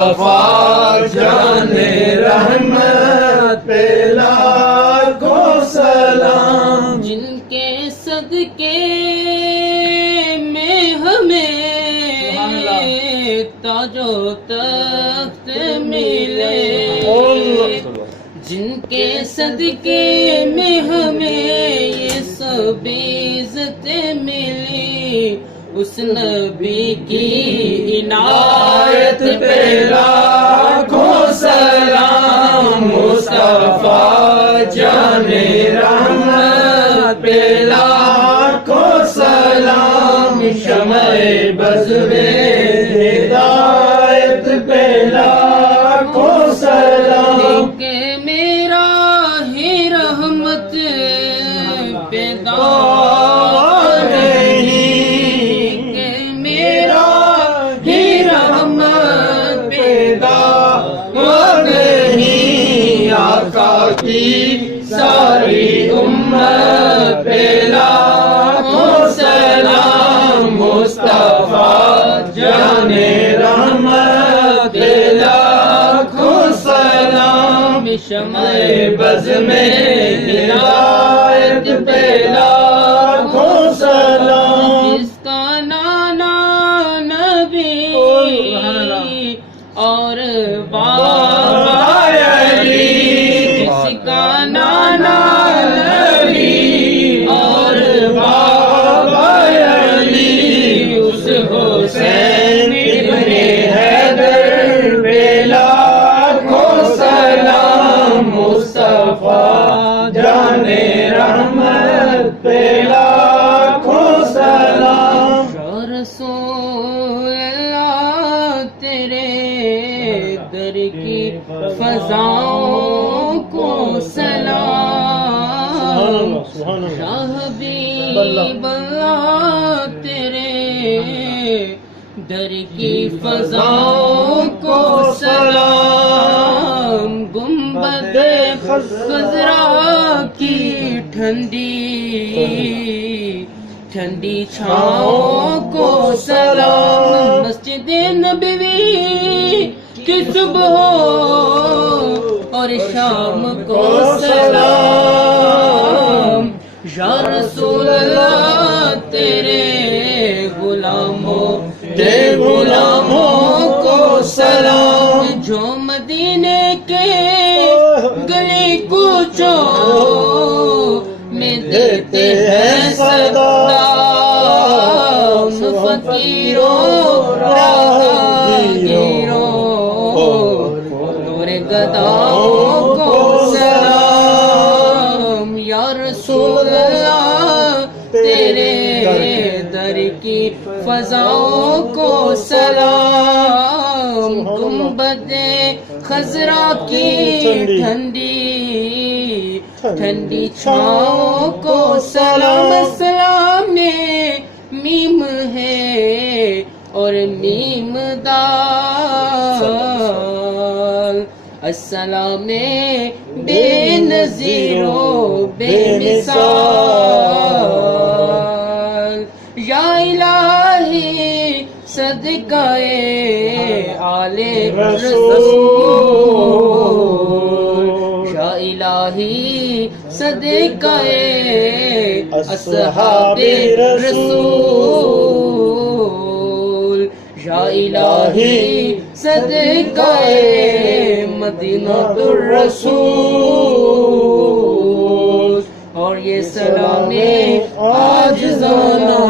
مصطفیٰ جان رحمت پہ لاکھوں سلام، جن کے صدقے میں ہمیں تاج و تخت ملے، جن کے صدقے میں ہمیں یہ سب عزت ملی، اس نبی کی عنایت پہ لاکھوں سلام، مصطفیٰ جان رحمت پہ لاکھوں سلام، شمع بز میں ہدایت پہ لاکھوں سلام، کہ میرا ہی رحمت پیدا کی ساری امت پہ لاکھوں سلام، مصطفیٰ جان رحمت پہ لاکھوں سلام، شمع بز میں ہدایت پہ لاکھوں سلام، جس کا نانا نبی اور بابا نانا نبی اور بابا علی، اس حسین ابن حیدر پہ لاکھوں سلام، مصطفیٰ جان رحمت پہ لاکھوں سلام، یا رسول اللہ تیرے در کی فضاؤں کو سلام، یا حبیب اللہ تیرے در کی فضاؤں کو سلام، گنبد خضرا کی ٹھنڈی ٹھنڈی چھاؤں کو سلام، مسجد نبوی کی صبح اور شام کو سلام، یا رسول اللہ تیرے غلاموں کو سلام، جو مدینے کے گلی کوچوں میں دیتے ہیں سلام، فقیروں راہگیروں گداؤں کو سلام، یا رسول اللہ تیرے در کی فضاؤں کو سلام، گنبد خضرا کی ٹھنڈی چھاؤں کو سلام، سلام میں میم ہے اور میم دال، السلام بے نظیر و بے مثال، یا الہی صدقہ آل رسول، یا الہی صدقہ اصحاب رسول، یا الہی صدقہ مدینہ الرسول، اور یہ سلام عاجزانہ